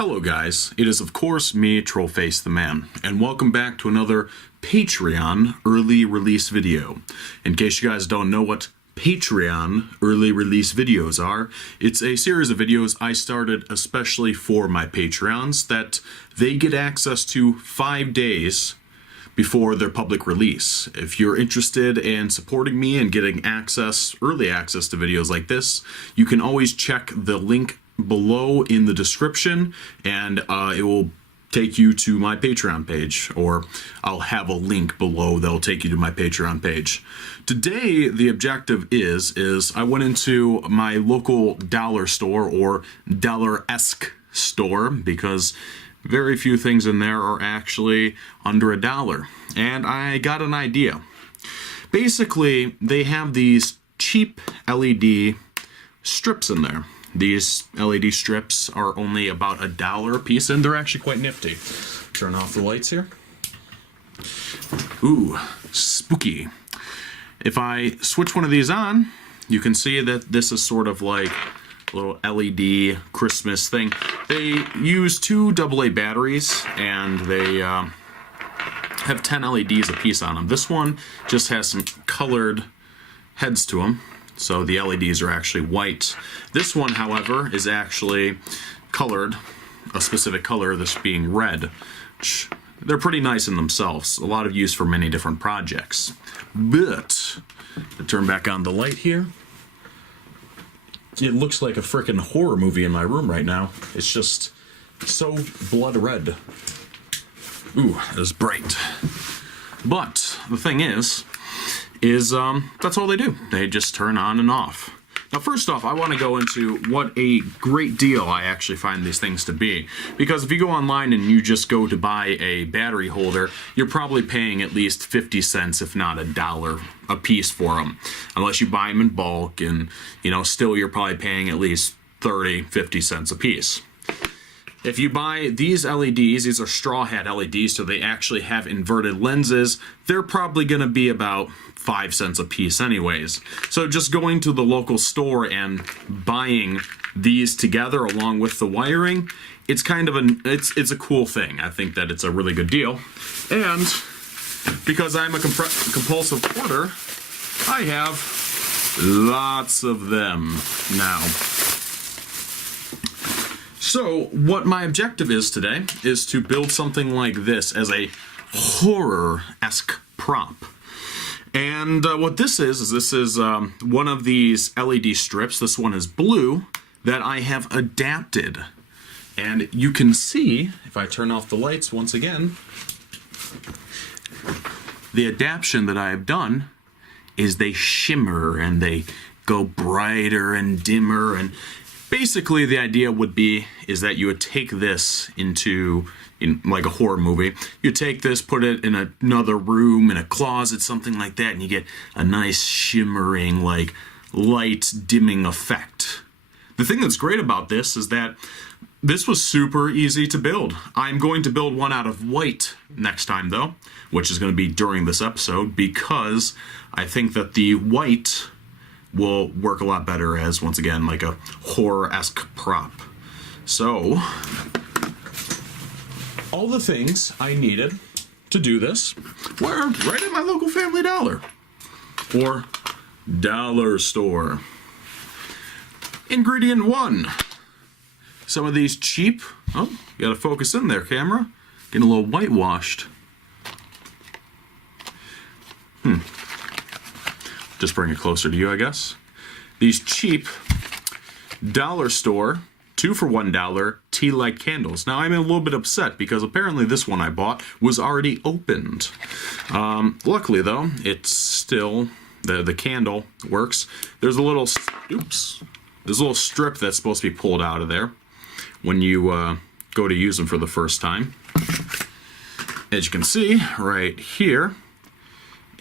Hello guys, it is of course me, Trollface the Man, and welcome back to another Patreon early release video. In case you guys don't know what Patreon early release videos are, it's a series of videos I started especially for my Patreons that they get access to 5 days before their public release. If you're interested in supporting me and getting access, early access to videos like this, you can always check the link below in the description and it will take you to my Patreon page, or I'll have a link below that'll take you to my Patreon page. Today the objective is I went into my local dollar store, or dollar-esque store, because very few things in there are actually under $1, and I got an idea. Basically, they have these cheap LED strips in there. These LED strips are only about $1 a piece, and they're actually quite nifty. Turn off the lights here. Ooh, spooky. If I switch one of these on, you can see that this is sort of like a little LED Christmas thing. They use 2 AA batteries, and they have 10 LEDs a piece on them. This one just has some colored heads to them, so the LEDs are actually white. This one, however, is actually colored, a specific color, this being red. They're pretty nice in themselves, a lot of use for many different projects. But, to turn back on the light here, it looks like a frickin' horror movie in my room right now. It's just so blood red. Ooh, it's bright. But, the thing is that's all they do. They just turn on and off. Now, first off, I want to go into what a great deal I actually find these things to be. Because if you go online and you just go to buy a battery holder, you're probably paying at least 50 cents, if not $1 a piece for them. Unless you buy them in bulk, and, you know, still you're probably paying at least 30, 50 cents a piece. If you buy these LEDs, these are straw hat LEDs, so they actually have inverted lenses, they're probably going to be about 5 cents a piece anyways. So just going to the local store and buying these together along with the wiring, it's kind of it's a cool thing. I think that it's a really good deal. And because I'm a compulsive hoarder, I have lots of them now. So, what my objective is today is to build something like this as a horror-esque prop. And what this is this is one of these LED strips. This one is blue, that I have adapted. And you can see, if I turn off the lights once again, the adaptation that I have done is they shimmer and they go brighter and dimmer, and basically, the idea would be is that you would take this into, like a horror movie, you take this, put it in another room, in a closet, something like that, and you get a nice shimmering, like, light dimming effect. The thing that's great about this is that this was super easy to build. I'm going to build one out of white next time, though, which is going to be during this episode, because I think that the white will work a lot better as, once again, like a horror-esque prop. So, all the things I needed to do this were right at my local Family Dollar or dollar store. Ingredient 1. Some of these cheap, oh, you gotta focus in there, camera, getting a little whitewashed. Just bring it closer to you, I guess. These cheap dollar store 2 for $1 tea light candles. Now, I'm a little bit upset because apparently this one I bought was already opened. Luckily, though, it's still, the candle works. There's a little, oops, there's a little strip that's supposed to be pulled out of there when you go to use them for the first time. As you can see, right here,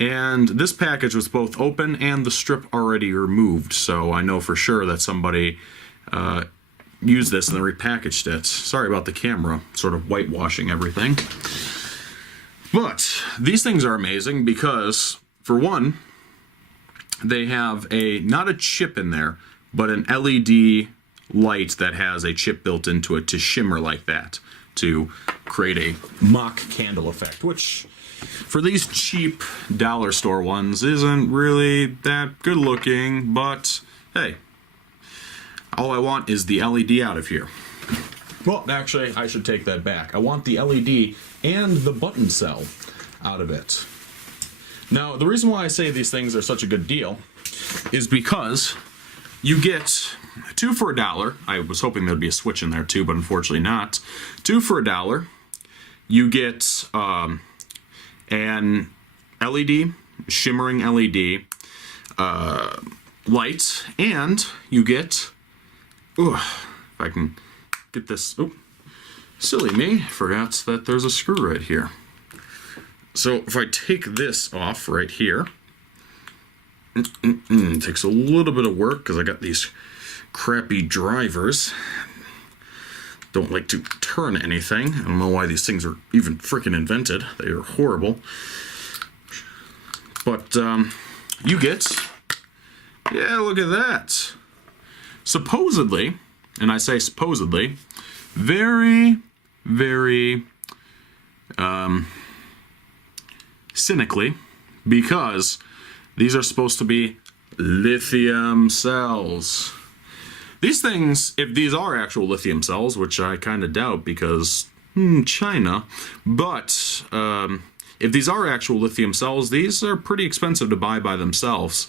and this package was both open and the strip already removed, so I know for sure that somebody used this and then repackaged it. Sorry about the camera, sort of whitewashing everything. But these things are amazing because, for one, they have not a chip in there, but an LED light that has a chip built into it to shimmer like that, to create a mock candle effect, which for these cheap dollar store ones isn't really that good looking, but hey, all I want is the LED out of here. Well, actually, I should take that back. I want the LED and the button cell out of it. Now, the reason why I say these things are such a good deal is because you get 2 for $1. I was hoping there'd be a switch in there too, but unfortunately not. 2 for $1. You get an LED, shimmering LED light, and you get, if I can get this, silly me, forgot that there's a screw right here. So if I take this off right here, it takes a little bit of work because I got these crappy drivers. Don't like to turn anything. I don't know why these things are even freaking invented. They are horrible. But you get, yeah, look at that. Supposedly, and I say supposedly, very, very cynically, because these are supposed to be lithium cells. These things, if these are actual lithium cells, which I kind of doubt because China, but if these are actual lithium cells, these are pretty expensive to buy by themselves.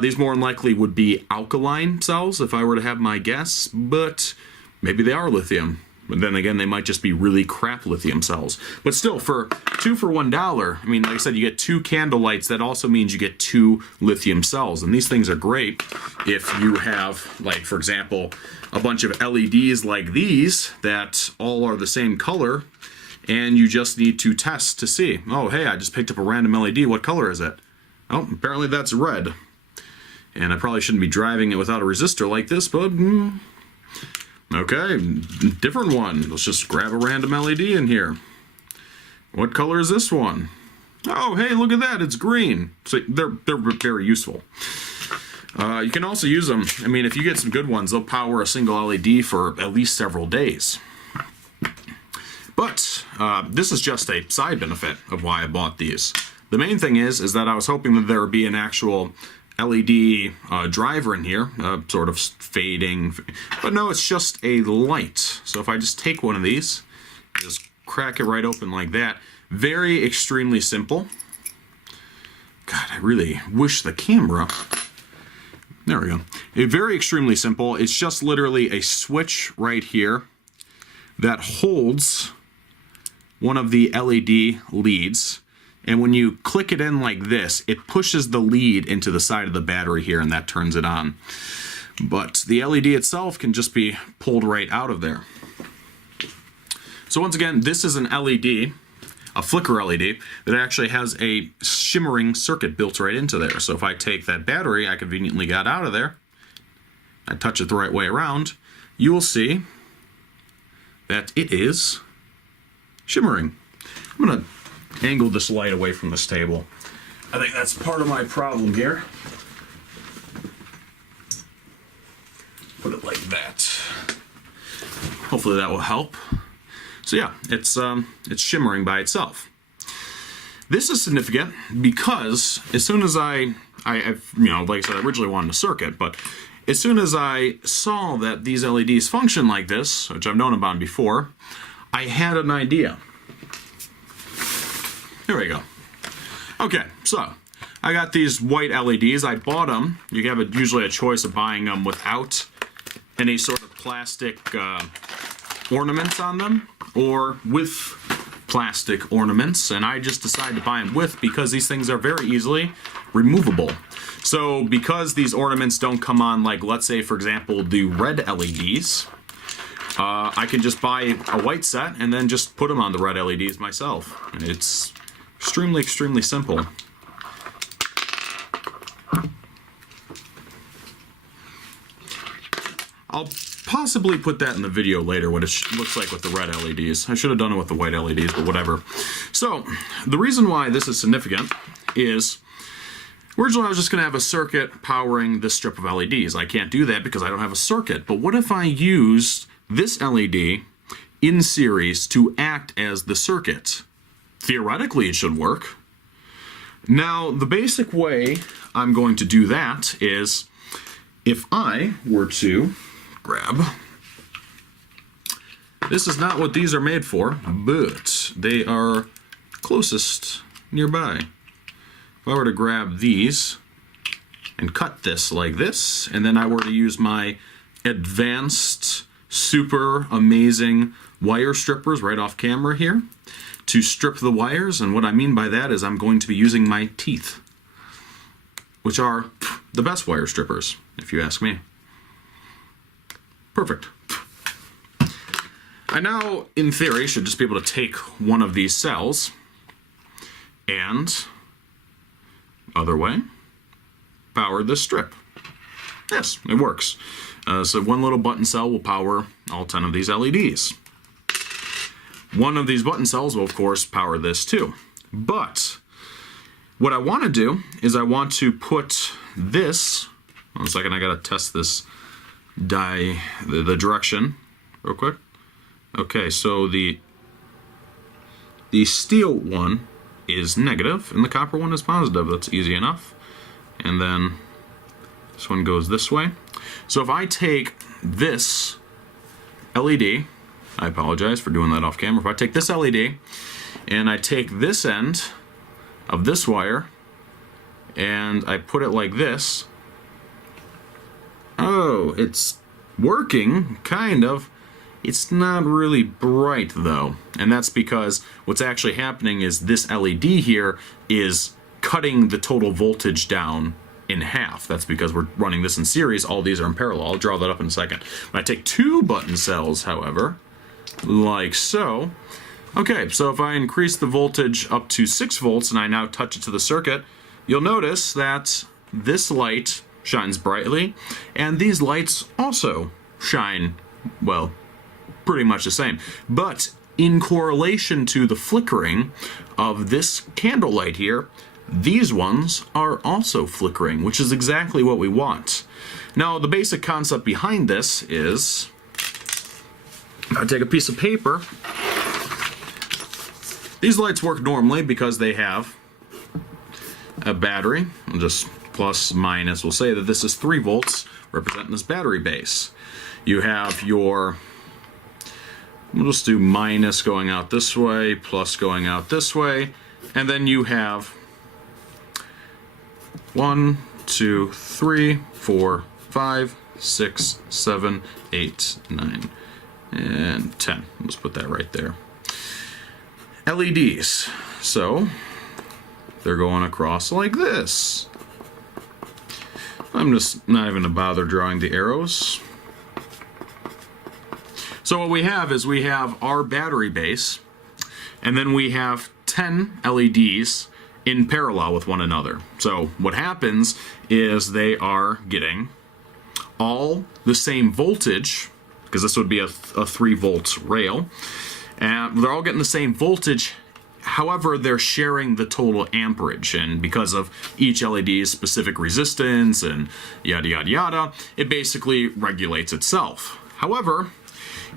These more than likely would be alkaline cells if I were to have my guess, but maybe they are lithium. But then again, they might just be really crap lithium cells. But still, for 2 for $1, I mean, like I said, you get 2 candle lights. That also means you get 2 lithium cells. And these things are great if you have, like, for example, a bunch of LEDs like these that all are the same color, and you just need to test to see, oh, hey, I just picked up a random LED. What color is it? Oh, apparently that's red. And I probably shouldn't be driving it without a resistor like this, but okay, different one. Let's just grab a random LED in here. What color is this one? Oh, hey, look at that. It's green. So they're very useful. You can also use them. I mean, if you get some good ones, they'll power a single LED for at least several days. But this is just a side benefit of why I bought these. The main thing is that I was hoping that there would be an actual LED driver in here, sort of fading, but no, it's just a light. So if I just take one of these, just crack it right open like that, very extremely simple. God, I really wish the camera, there we go. Very extremely simple. It's just literally a switch right here that holds one of the LED leads. And when you click it in like this, it pushes the lead into the side of the battery here, and that turns it on. But the LED itself can just be pulled right out of there. So once again, this is an LED, a flicker LED, that actually has a shimmering circuit built right into there. So if I take that battery I conveniently got out of there, I touch it the right way around, you will see that it is shimmering. I'm going to angle this light away from this table. I think that's part of my problem here. Put it like that. Hopefully that will help. So yeah, it's shimmering by itself. This is significant because as soon as I've, you know, like I said, I originally wanted a circuit, but as soon as I saw that these LEDs function like this, which I've known about before, I had an idea. Here we go. Okay, so I got these white LEDs. I bought them. You have usually a choice of buying them without any sort of plastic ornaments on them, or with plastic ornaments, and I just decided to buy them with because these things are very easily removable. So because these ornaments don't come on, like, let's say for example the red LEDs, I can just buy a white set and then just put them on the red LEDs myself. It's extremely simple. I'll possibly put that in the video later, what it looks like with the red LEDs. I should have done it with the white LEDs, but whatever. So, the reason why this is significant is Originally, I was just going to have a circuit powering this strip of LEDs. I can't do that because I don't have a circuit. But what if I used this LED in series to act as the circuit? Theoretically, it should work. Now, the basic way I'm going to do that is if I were to grab... This is not what these are made for, but they are closest nearby. If I were to grab these and cut this like this, and then I were to use my advanced, super amazing wire strippers right off camera here to strip the wires, and what I mean by that is I'm going to be using my teeth, which are the best wire strippers, if you ask me. Perfect. I now, in theory, should just be able to take one of these cells and, other way, power this strip. Yes, it works. So one little button cell will power all 10 of these LEDs. One of these button cells will, of course, power this too. But what I want to do is I want to put this... One second, I gotta test this the direction real quick. Okay, so the steel one is negative and the copper one is positive. That's easy enough. And then this one goes this way. So if I take this LED, I apologize for doing that off camera. If I take this LED and I take this end of this wire and I put it like this, oh, it's working, kind of. It's not really bright though, and that's because what's actually happening is this LED here is cutting the total voltage down in half. That's because we're running this in series. All these are in parallel. I'll draw that up in a second. When I take two button cells, however, like so, okay, so if I increase the voltage up to 6 volts and I now touch it to the circuit, you'll notice that this light shines brightly, and these lights also shine, well, pretty much the same. But in correlation to the flickering of this candle light here, these ones are also flickering, which is exactly what we want. Now, the basic concept behind this is, I take a piece of paper. These lights work normally because they have a battery. I'll just plus, minus. We'll say that this is 3 volts, representing this battery base. You have your... We'll just do minus going out this way, plus going out this way, and then you have 1, 2, 3, 4, 5, 6, 7, 8, 9, and 10. Let's put that right there. LEDs. So they're going across like this. I'm just not even gonna bother drawing the arrows. So what we have is we have our battery base, and then we have 10 LEDs in parallel with one another. So what happens is they are getting all the same voltage, because this would be a 3 volt rail, and they're all getting the same voltage. However, they're sharing the total amperage, and because of each LED's specific resistance and yada yada yada, it basically regulates itself. However,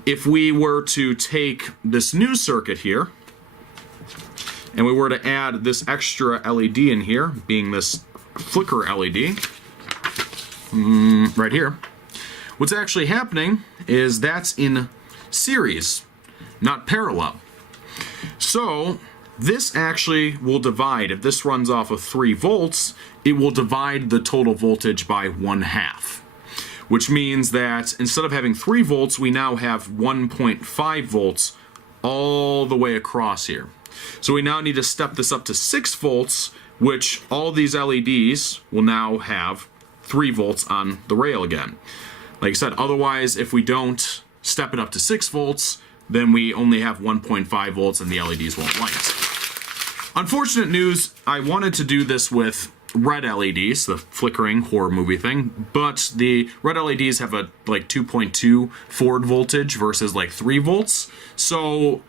if we were to take this new circuit here, and we were to add this extra LED in here, being this flicker LED, right here, what's actually happening is that's in series, not parallel. So this actually will divide, if this runs off of 3 volts, it will divide the total voltage by 1/2. Which means that instead of having 3 volts, we now have 1.5 volts all the way across here. So we now need to step this up to 6 volts, which all these LEDs will now have 3 volts on the rail again. Like I said, otherwise, if we don't step it up to 6 volts, then we only have 1.5 volts and the LEDs won't light. Unfortunate news, I wanted to do this with red LEDs, the flickering horror movie thing, but the red LEDs have a like 2.2 forward voltage versus like 3 volts. So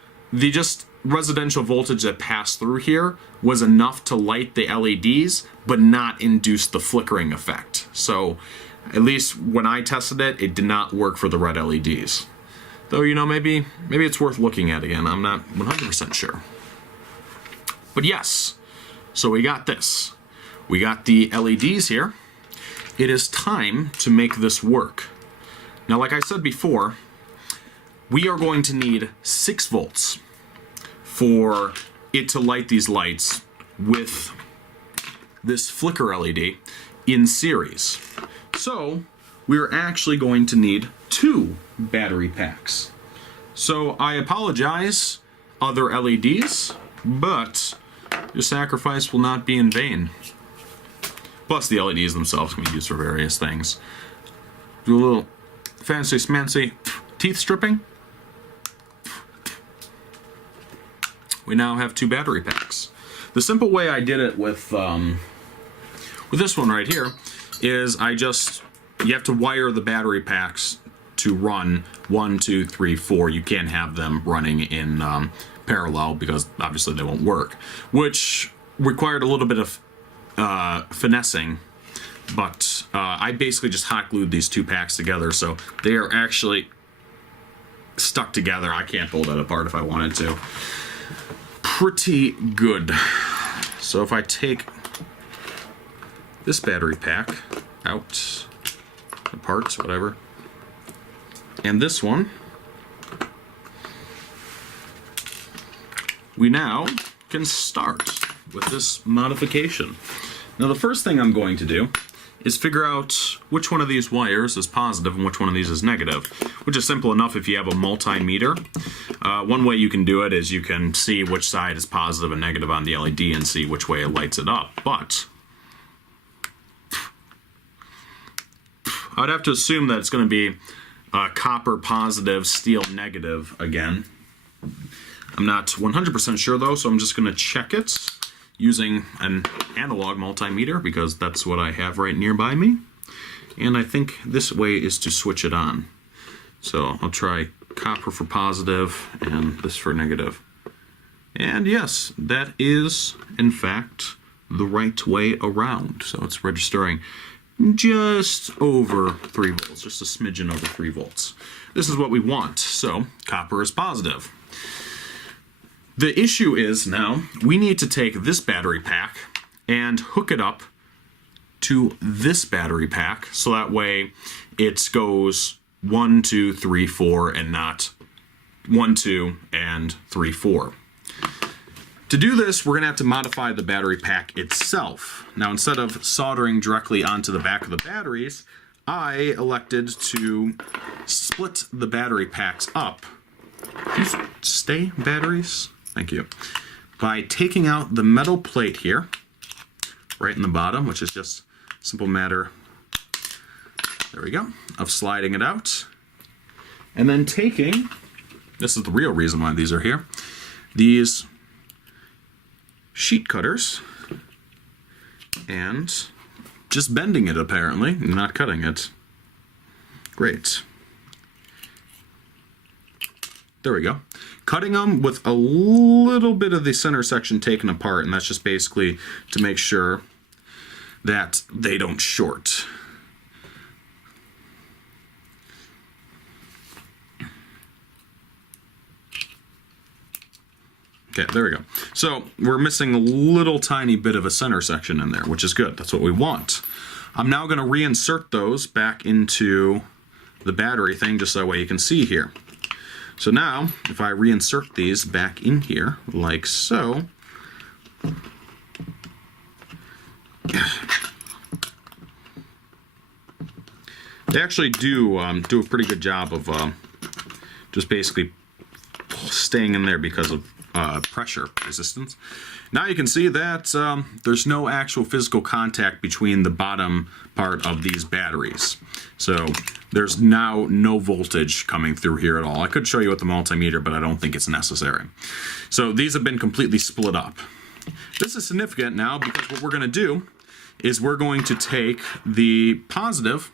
residential voltage that passed through here was enough to light the LEDs, but not induce the flickering effect. So at least when I tested it, it did not work for the red LEDs. Though, you know, maybe it's worth looking at again. I'm not 100% sure. But yes, so we got this. We got the LEDs here. It is time to make this work. Now, like I said before, we are going to need 6 volts for it to light these lights with this flicker LED in series. So we're actually going to need 2 battery packs. So I apologize, other LEDs, but your sacrifice will not be in vain. Plus the LEDs themselves can be used for various things. Do a little fancy smancy teeth stripping. We now have 2 battery packs. The simple way I did it with this one right here is you have to wire the battery packs to run 1, 2, 3, 4. You can't have them running in parallel because obviously they won't work, which required a little bit of finessing, but I basically just hot glued these 2 packs together, so they are actually stuck together. I can't pull that apart if I wanted to. Pretty good. So if I take this battery pack out, the parts, whatever, and this one, we now can start with this modification. Now the first thing I'm going to do is figure out which one of these wires is positive and which one of these is negative, which is simple enough if you have a multimeter. One way you can do it is you can see which side is positive and negative on the LED and see which way it lights it up. But I'd have to assume that it's going to be copper positive, steel negative again. I'm not 100% sure though, so I'm just going to check it using an analog multimeter because that's what I have right nearby me. And I think this way is to switch it on. So I'll try copper for positive and this for negative. And yes, that is in fact the right way around. So it's registering just over 3 volts, just a smidgen over 3 volts. This is what we want, so copper is positive. The issue is now we need to take this battery pack and hook it up to this battery pack so that way it goes 1, 2, 3, 4 and not 1, 2, and 3, 4. To do this, we're going to have to modify the battery pack itself. Now, instead of soldering directly onto the back of the batteries, I elected to split the battery packs up. These stay batteries? Thank you. By taking out the metal plate here, right in the bottom, which is just a simple matter, there we go, of sliding it out. And then taking, this is the real reason why these are here, these sheet cutters and just bending it apparently, not cutting it. Great. There we go. Cutting them with a little bit of the center section taken apart, and that's just basically to make sure that they don't short. Okay, there we go. So we're missing a little tiny bit of a center section in there, which is good. That's what we want. I'm now going to reinsert those back into the battery thing just so that way you can see here. So now, if I reinsert these back in here, like so, they actually do a pretty good job of just basically staying in there because of pressure resistance. Now you can see that there's no actual physical contact between the bottom part of these batteries. So there's now no voltage coming through here at all. I could show you with the multimeter, but I don't think it's necessary. So these have been completely split up. This is significant now because what we're going to do is we're going to take the positive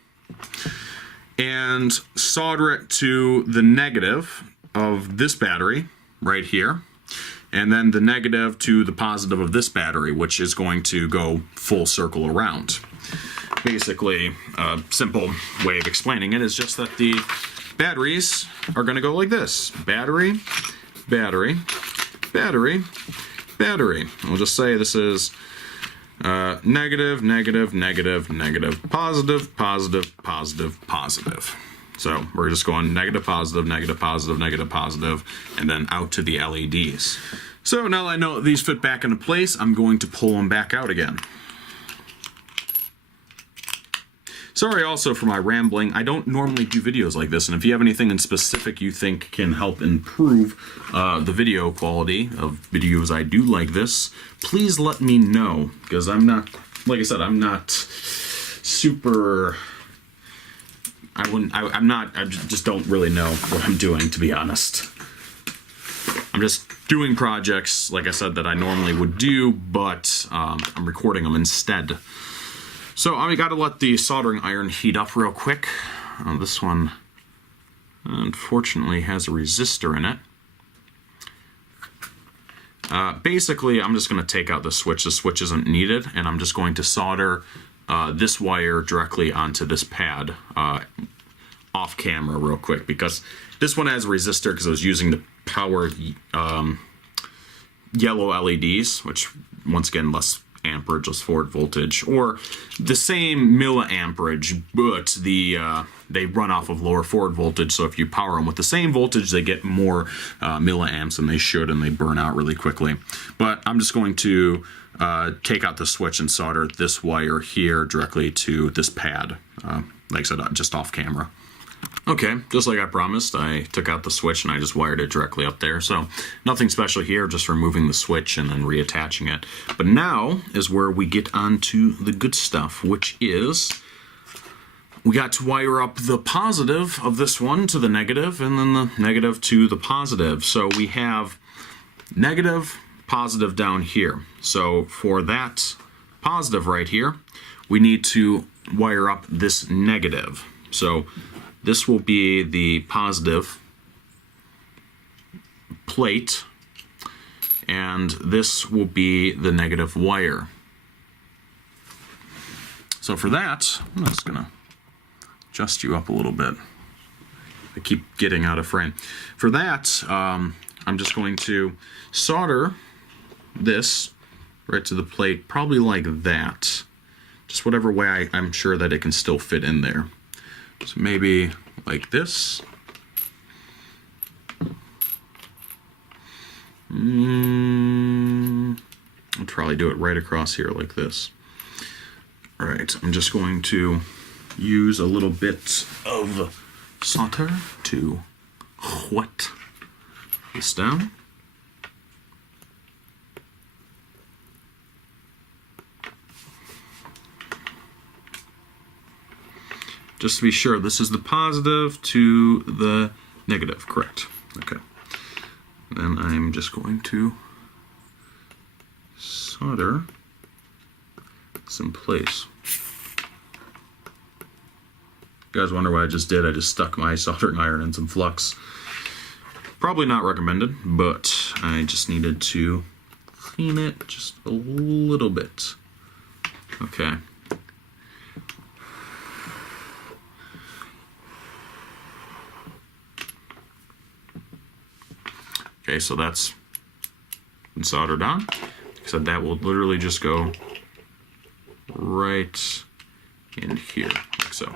and solder it to the negative of this battery right here. and then the negative to the positive of this battery, which is going to go full circle around. Basically, a simple way of explaining it is just that the batteries are going to go like this. Battery, battery, battery, battery. We'll just say this is negative, negative, negative, negative, positive, positive, positive, positive. So we're just going negative, positive, negative, positive, negative, positive, and then out to the LEDs. So now that I know these fit back into place, I'm going to pull them back out again. Sorry also for my rambling. I don't normally do videos like this, and if you have anything in specific you think can help improve the video quality of videos I do like this, please let me know, because I'm not, like I said, I'm not super... I just don't really know what I'm doing, to be honest. I'm just doing projects, like I said, that I normally would do, but I'm recording them instead. So I got to let the soldering iron heat up real quick. This one, unfortunately, has a resistor in it. Basically, I'm just going to take out the switch. The switch isn't needed, and I'm just going to solder this wire directly onto this pad off camera real quick, because this one has a resistor because I was using the power yellow LEDs, which once again less amperage, less forward voltage, or the same milliamperage, but they run off of lower forward voltage, so if you power them with the same voltage they get more milliamps than they should, and they burn out really quickly. But I'm just going to take out the switch and solder this wire here directly to this pad, like I said, just off camera. Okay, just like I promised, I took out the switch and I just wired it directly up there. So nothing special here, just removing the switch and then reattaching it. But now is where we get onto the good stuff, which is we got to wire up the positive of this one to the negative, and then the negative to the positive. So we have negative, positive down here. So for that positive right here, we need to wire up this negative. So this will be the positive plate, and this will be the negative wire. So for that, I'm just gonna adjust you up a little bit. I keep getting out of frame. For that, I'm just going to solder this right to the plate, probably like that. Just whatever way I'm sure that it can still fit in there. So maybe like this. I'll probably do it right across here like this. All right, I'm just going to use a little bit of solder to wet this down. Just to be sure, this is the positive to the negative, correct? Okay. Then I'm just going to solder this in place. You guys wonder what I just did? I just stuck my soldering iron in some flux. Probably not recommended, but I just needed to clean it just a little bit. Okay. Okay, so that's been soldered on. Like I said, that will literally just go right in here, like so.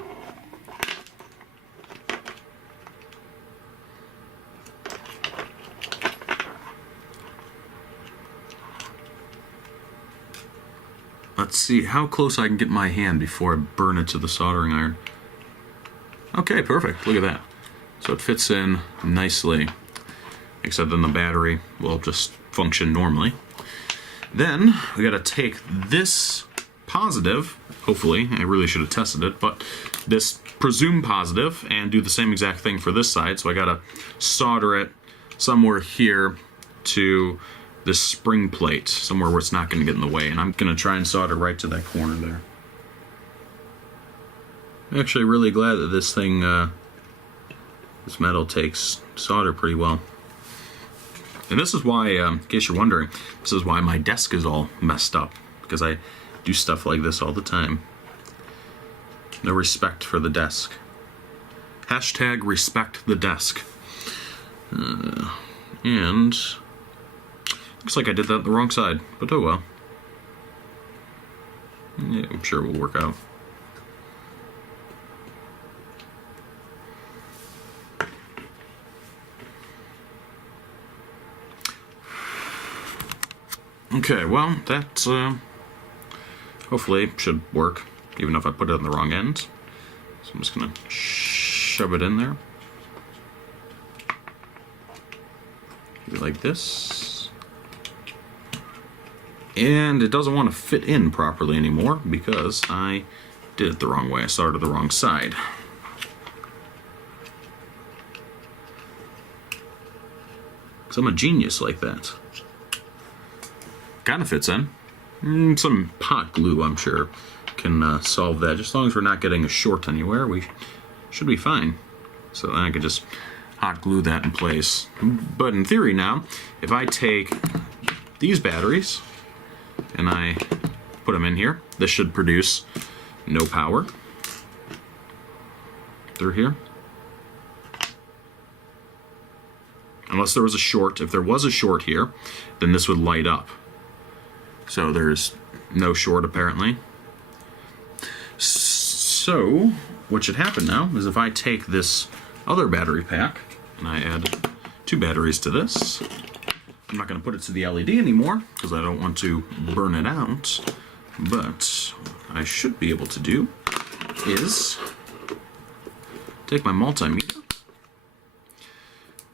Let's see how close I can get my hand before I burn it to the soldering iron. Okay, perfect. Look at that. So it fits in nicely. Except then the battery will just function normally. Then we got to take this positive, hopefully, I really should have tested it, but this presumed positive, and do the same exact thing for this side. So I got to solder it somewhere here to this spring plate, somewhere where it's not going to get in the way. And I'm going to try and solder right to that corner there. I'm actually really glad that this thing, this metal takes solder pretty well. And this is why, in case you're wondering, this is why my desk is all messed up. Because I do stuff like this all the time. No respect for the desk. Hashtag respect the desk. And looks like I did that the wrong side, but oh well. Yeah, I'm sure it will work out. Okay, well, that hopefully should work, even if I put it on the wrong end. So I'm just gonna shove it in there. Like this. And it doesn't want to fit in properly anymore because I did it the wrong way. I started the wrong side. Because I'm a genius like that. Kind of fits in. Some hot glue, I'm sure, can solve that. Just as long as we're not getting a short anywhere, we should be fine. So then I could just hot glue that in place. But in theory now, if I take these batteries and I put them in here, this should produce no power through here. Unless there was a short. If there was a short here, then this would light up. So there's no short apparently. So what should happen now is if I take this other battery pack and I add 2 batteries to this, I'm not going to put it to the LED anymore because I don't want to burn it out, but what I should be able to do is take my multimeter,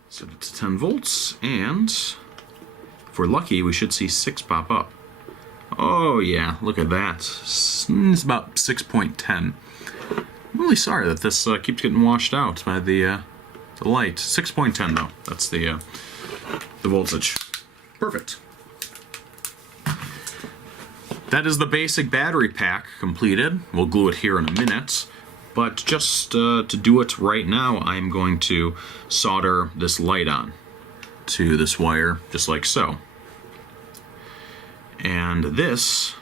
set it to 10 volts, and if we're lucky we should see 6 pop up. Oh yeah, look at that. It's about 6.10. I'm really sorry that this keeps getting washed out by the light. 6.10 though. That's the voltage. Perfect. That is the basic battery pack completed. We'll glue it here in a minute. But just to do it right now, I'm going to solder this light on to this wire, just like so. And this,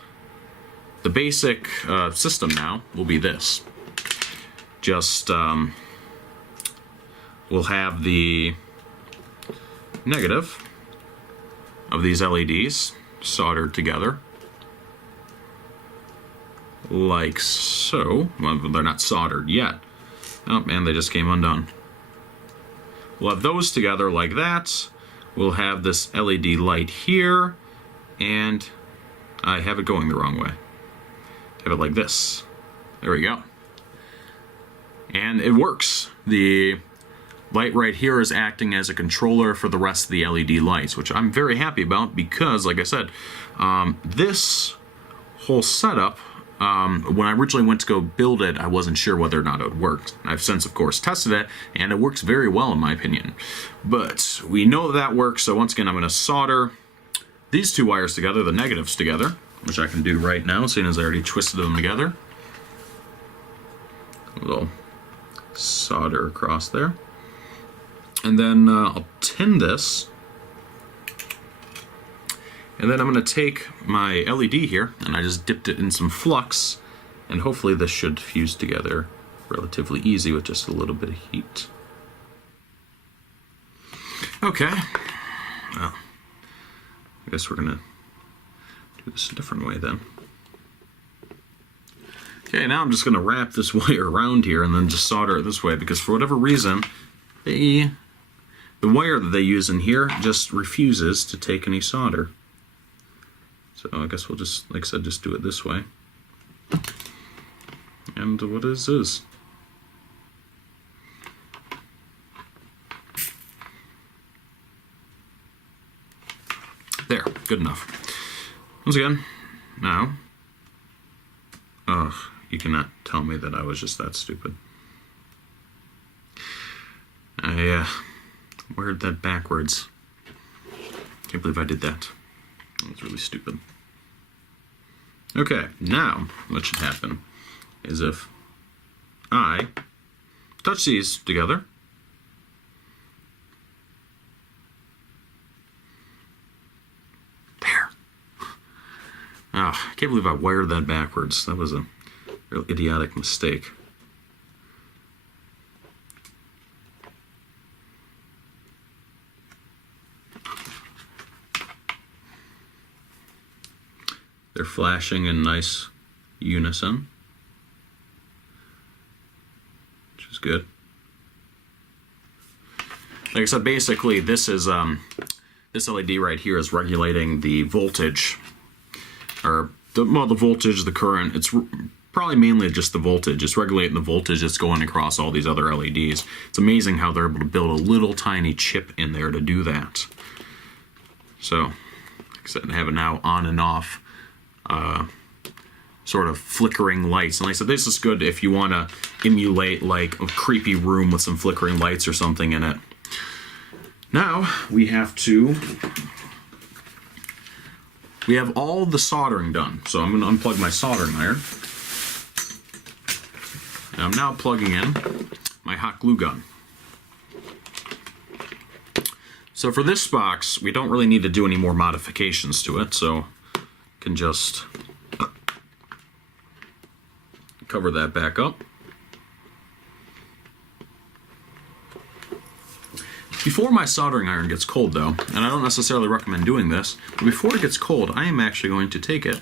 the basic system now will be this. Just, we'll have the negative of these LEDs soldered together. Like so. Well, they're not soldered yet. Oh man, they just came undone. We'll have those together like that. We'll have this LED light here. And I have it going the wrong way. Have it like this. There we go. And it works. The light right here is acting as a controller for the rest of the LED lights, which I'm very happy about because, like I said, this whole setup, when I originally went to go build it, I wasn't sure whether or not it would work. I've since, of course, tested it, and it works very well in my opinion. But we know that works, so once again, I'm going to solder these 2 wires together, the negatives together, which I can do right now, seeing as I already twisted them together. A little solder across there. And then I'll tin this. And then I'm going to take my LED here, and I just dipped it in some flux, and hopefully this should fuse together relatively easy with just a little bit of heat. Okay. Well, I guess we're gonna do this a different way then. Okay, now I'm just gonna wrap this wire around here and then just solder it this way because for whatever reason, the wire that they use in here just refuses to take any solder. So I guess we'll just, like I said, just do it this way. And what is. There, good enough. Once again, now, you cannot tell me that I was just that stupid. I wired that backwards. Can't believe I did that. That was really stupid. Okay, now what should happen is if I touch these together, Ah, I can't believe I wired that backwards. That was a real idiotic mistake. They're flashing in nice unison, which is good. Like I said, basically this is this LED right here is regulating the voltage, or the voltage, the current. It's probably mainly just the voltage. It's regulating the voltage that's going across all these other LEDs. It's amazing how they're able to build a little tiny chip in there to do that. So, like I said, I have it now on and off. Sort of flickering lights. And like I said, this is good if you want to emulate like a creepy room with some flickering lights or something in it. Now we have all the soldering done. So I'm going to unplug my soldering iron. And I'm now plugging in my hot glue gun. So for this box, we don't really need to do any more modifications to it. So I can just cover that back up. Before my soldering iron gets cold though, and I don't necessarily recommend doing this, but before it gets cold, I am actually going to take it,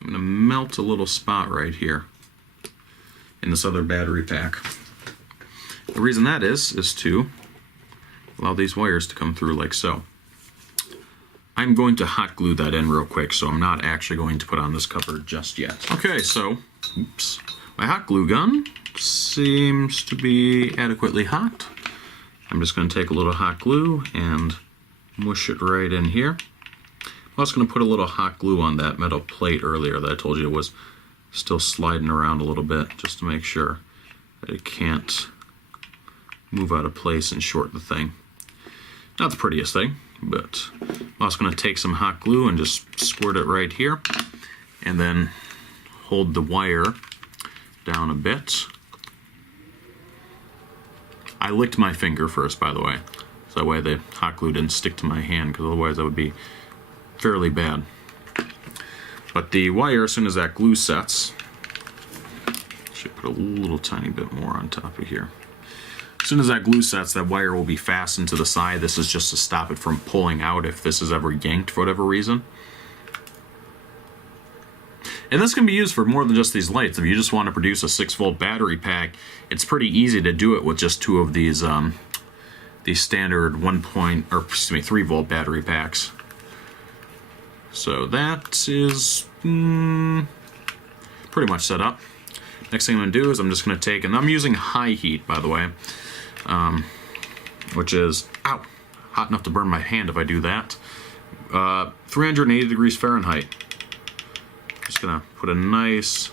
I'm going to melt a little spot right here in this other battery pack. The reason that is to allow these wires to come through like so. I'm going to hot glue that in real quick, so I'm not actually going to put on this cover just yet. Okay, so, oops. My hot glue gun seems to be adequately hot. I'm just going to take a little hot glue and mush it right in here. I'm also going to put a little hot glue on that metal plate earlier that I told you was still sliding around a little bit, just to make sure that it can't move out of place and short the thing. Not the prettiest thing, but I'm also going to take some hot glue and just squirt it right here, and then hold the wire down a bit. I licked my finger first, by the way, so that way the hot glue didn't stick to my hand, because otherwise that would be fairly bad. But the wire, as soon as that glue sets, should put a little tiny bit more on top of here. As soon as that glue sets, that wire will be fastened to the side. This is just to stop it from pulling out if this is ever yanked for whatever reason. And this can be used for more than just these lights. If you just want to produce a 6-volt battery pack, it's pretty easy to do it with just two of these standard 3-volt battery packs. So that is pretty much set up. Next thing I'm going to do is I'm just going to take, and I'm using high heat, by the way, which is, ow, hot enough to burn my hand if I do that. 380 degrees Fahrenheit. Just gonna put a nice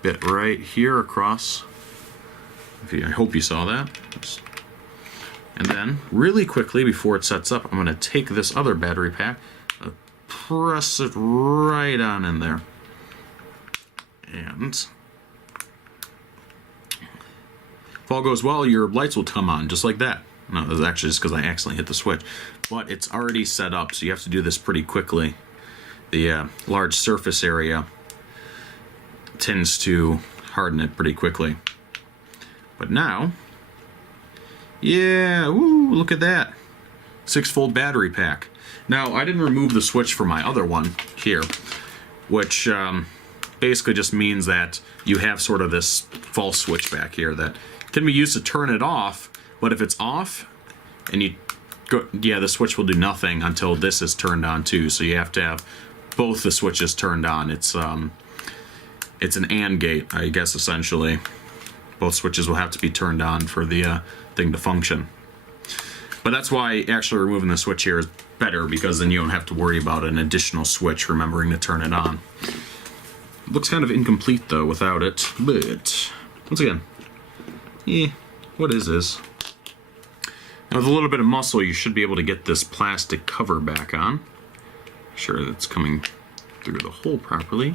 bit right here across. I hope you saw that. And then, really quickly before it sets up, I'm gonna take this other battery pack, press it right on in there. And if all goes well, your lights will come on just like that. No, that's actually just because I accidentally hit the switch. But it's already set up, so you have to do this pretty quickly. The large surface area tends to harden it pretty quickly. But now, yeah, ooh, look at that. 6-volt battery pack. Now, I didn't remove the switch for my other one here, which basically just means that you have sort of this false switch back here that can be used to turn it off, but if it's off and you go, yeah, the switch will do nothing until this is turned on too, so you have to have both the switches turned on. It's an AND gate, I guess, essentially. Both switches will have to be turned on for the thing to function. But that's why actually removing the switch here is better, because then you don't have to worry about an additional switch remembering to turn it on. It looks kind of incomplete though without it, but once again, what is this? Now with a little bit of muscle, you should be able to get this plastic cover back on. Sure that's coming through the hole properly.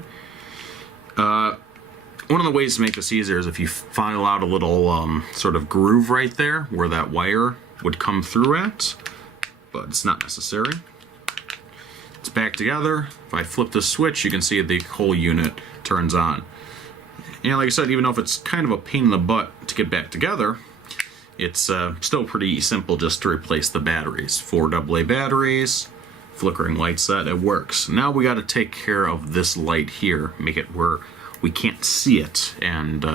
One of the ways to make this easier is if you file out a little sort of groove right there where that wire would come through at, but it's not necessary. it's back together. If I flip the switch, you can see the whole unit turns on. And like I said, even though if it's kind of a pain in the butt to get back together, it's still pretty simple just to replace the batteries. 4 AA batteries, flickering light set, it works. Now we got to take care of this light here, make it where we can't see it, and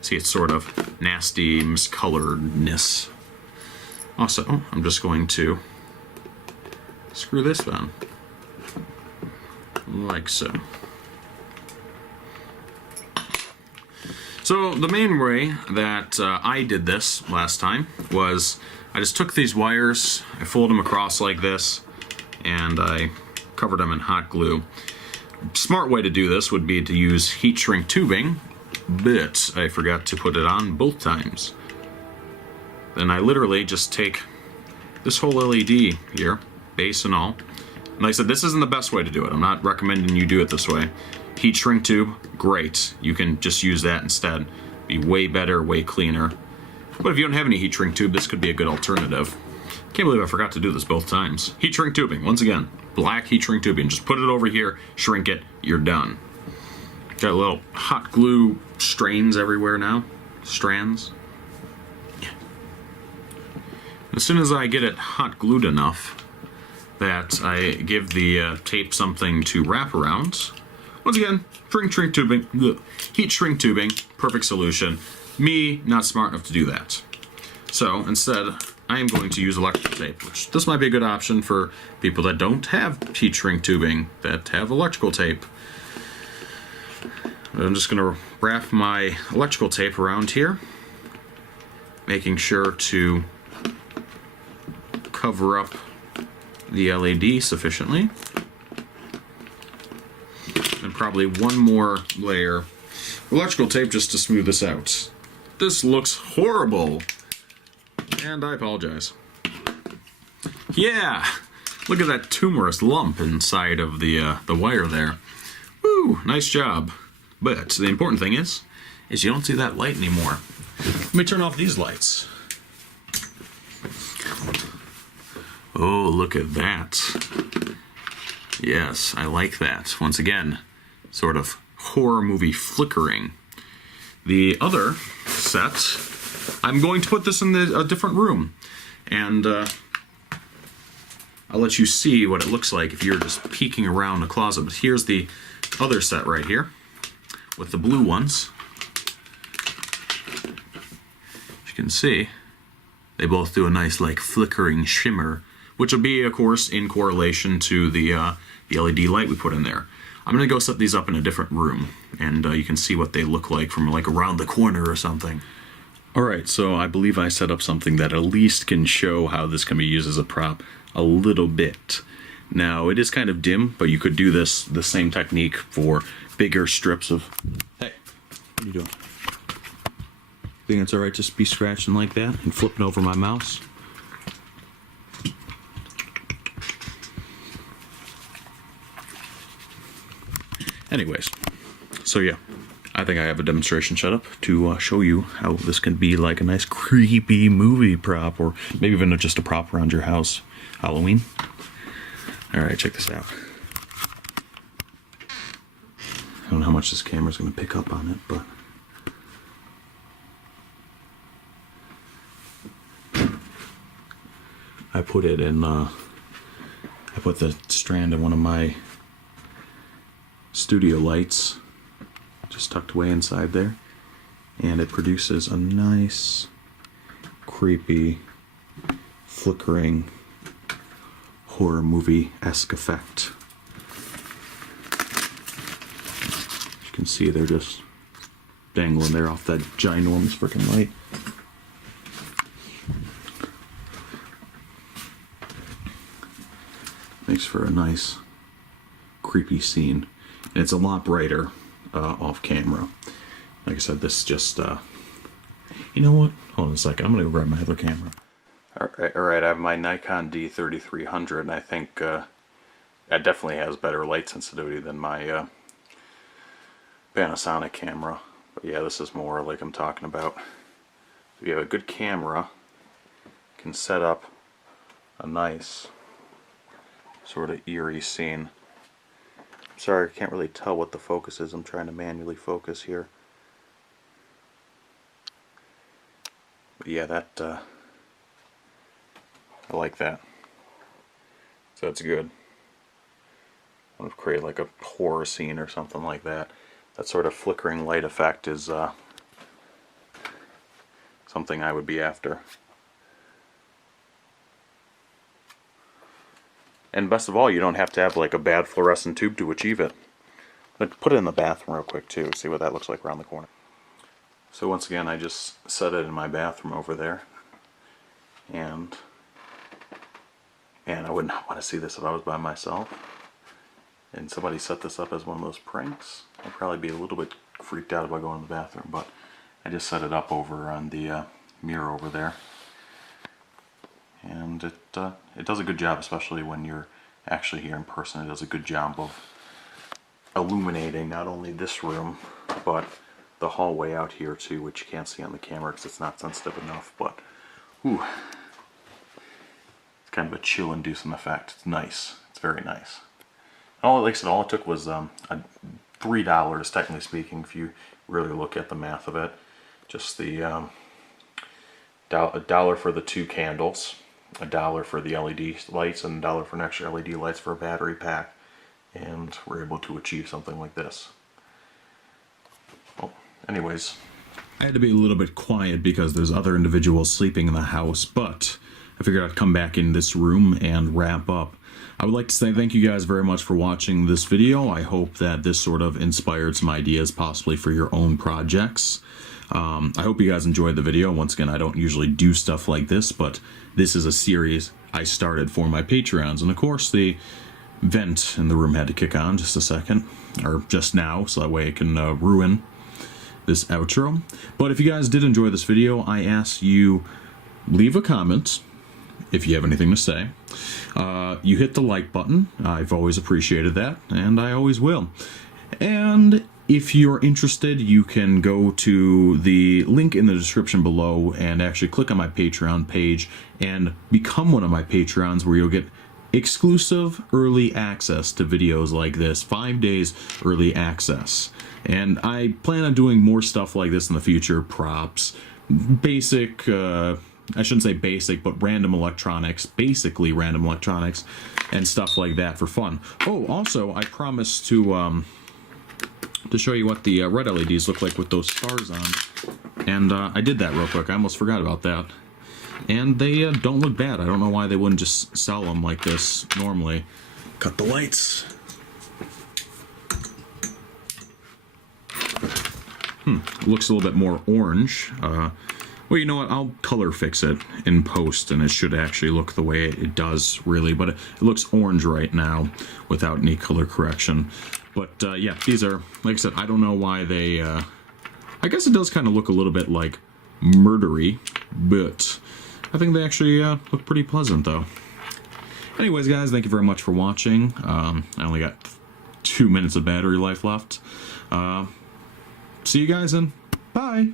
see its sort of nasty miscoloredness. Also, I'm just going to screw this on, like so. So the main way that I did this last time was I just took these wires, I folded them across like this, and I covered them in hot glue. Smart way to do this would be to use heat shrink tubing, but I forgot to put it on both times. Then I literally just take this whole LED here, base and all. And like I said, this isn't the best way to do it. I'm not recommending you do it this way. Heat shrink tube, great. You can just use that instead. Be way better, way cleaner. But if you don't have any heat shrink tube, this could be a good alternative. Can't believe I forgot to do this both times. Heat shrink tubing, once again, black heat shrink tubing. Just put it over here, shrink it, you're done. Got little hot glue strains everywhere now. Strands. Yeah. As soon as I get it hot glued enough that I give the tape something to wrap around, once again, shrink tubing, heat shrink tubing, perfect solution. Me, not smart enough to do that. So instead, I am going to use electrical tape, which this might be a good option for people that don't have heat shrink tubing, that have electrical tape. I'm just going to wrap my electrical tape around here, making sure to cover up the LED sufficiently. And probably one more layer of electrical tape just to smooth this out. This looks horrible, and I apologize. Yeah, look at that tumorous lump inside of the wire there. Woo, nice job. But the important thing is you don't see that light anymore. Let me turn off these lights. Oh, look at that. Yes, I like that. Once again, sort of horror movie flickering. The other set, I'm going to put this in a different room, and I'll let you see what it looks like if you're just peeking around the closet. But here's the other set right here with the blue ones. As you can see, they both do a nice like flickering shimmer, which will be, of course, in correlation to the LED light we put in there. I'm going to go set these up in a different room, and you can see what they look like from like around the corner or something. Alright, so I believe I set up something that at least can show how this can be used as a prop a little bit. Now, it is kind of dim, but you could do the same technique for bigger strips of... Hey, what are you doing? Think it's alright just be scratching like that and flipping over my mouse? Anyways, so yeah, I think I have a demonstration set up to show you how this can be like a nice creepy movie prop, or maybe even just a prop around your house. Halloween. Alright, check this out. I don't know how much this camera's going to pick up on it, but... I put it in, I put the strand in one of my studio lights, just tucked away inside there, and it produces a nice, creepy, flickering, horror movie-esque effect. As you can see, they're just dangling there off that ginormous freaking light. Makes for a nice, creepy scene. And it's a lot brighter off camera. Like I said, this just, you know what? Hold on a second. I'm going to go grab my other camera. Alright, I have my Nikon D3300, and I think that definitely has better light sensitivity than my Panasonic camera. But yeah, this is more like I'm talking about. If you have a good camera, you can set up a nice sort of eerie scene. Sorry, I can't really tell what the focus is. I'm trying to manually focus here. But yeah, that I like that. So that's good. I want to create like a horror scene or something like that. That sort of flickering light effect is something I would be after. And best of all, you don't have to have like a bad fluorescent tube to achieve it. But put it in the bathroom real quick too, see what that looks like around the corner. So once again, I just set it in my bathroom over there. And I would not want to see this if I was by myself. And somebody set this up as one of those pranks. I'd probably be a little bit freaked out about going to the bathroom, but I just set it up over on the mirror over there. And it does a good job, especially when you're actually here in person. It does a good job of illuminating not only this room, but the hallway out here too, which you can't see on the camera because it's not sensitive enough. But, ooh, it's kind of a chill-inducing effect. It's nice. It's very nice. Like I said, all it took was $3, technically speaking, if you really look at the math of it. Just the $1 for the 2 candles, $1 for the LED lights, and $1 for an extra LED lights for a battery pack, and we're able to achieve something like this. Well, anyways, I had to be a little bit quiet because there's other individuals sleeping in the house, but I figured I'd come back in this room and wrap up. I would like to say thank you guys very much for watching this video. I hope that this sort of inspired some ideas possibly for your own projects. I hope you guys enjoyed the video. Once again, I don't usually do stuff like this, but this is a series I started for my Patreons. And of course, the vent in the room had to kick on just a second, or just now, so that way it can ruin this outro. But if you guys did enjoy this video, I ask you leave a comment if you have anything to say. You hit the like button. I've always appreciated that, and I always will. And if you're interested, you can go to the link in the description below and actually click on my Patreon page and become one of my Patreons, where you'll get exclusive early access to videos like this, 5 days early access. And I plan on doing more stuff like this in the future, props, basic, I shouldn't say basic, but random electronics, basically random electronics, and stuff like that for fun. Oh, also, I promised to show you what the red LEDs look like with those stars on, and I did that real quick. I almost forgot about that. And they don't look bad. I don't know why they wouldn't just sell them like this normally. Cut the lights. Looks a little bit more orange. Well, you know what? I'll color fix it in post, and it should actually look the way it does, really. But it looks orange right now without any color correction. But, yeah, these are, like I said, I don't know why they, I guess it does kind of look a little bit, like, murdery, but I think they actually look pretty pleasant, though. Anyways, guys, thank you very much for watching. I only got 2 minutes of battery life left. See you guys, and bye!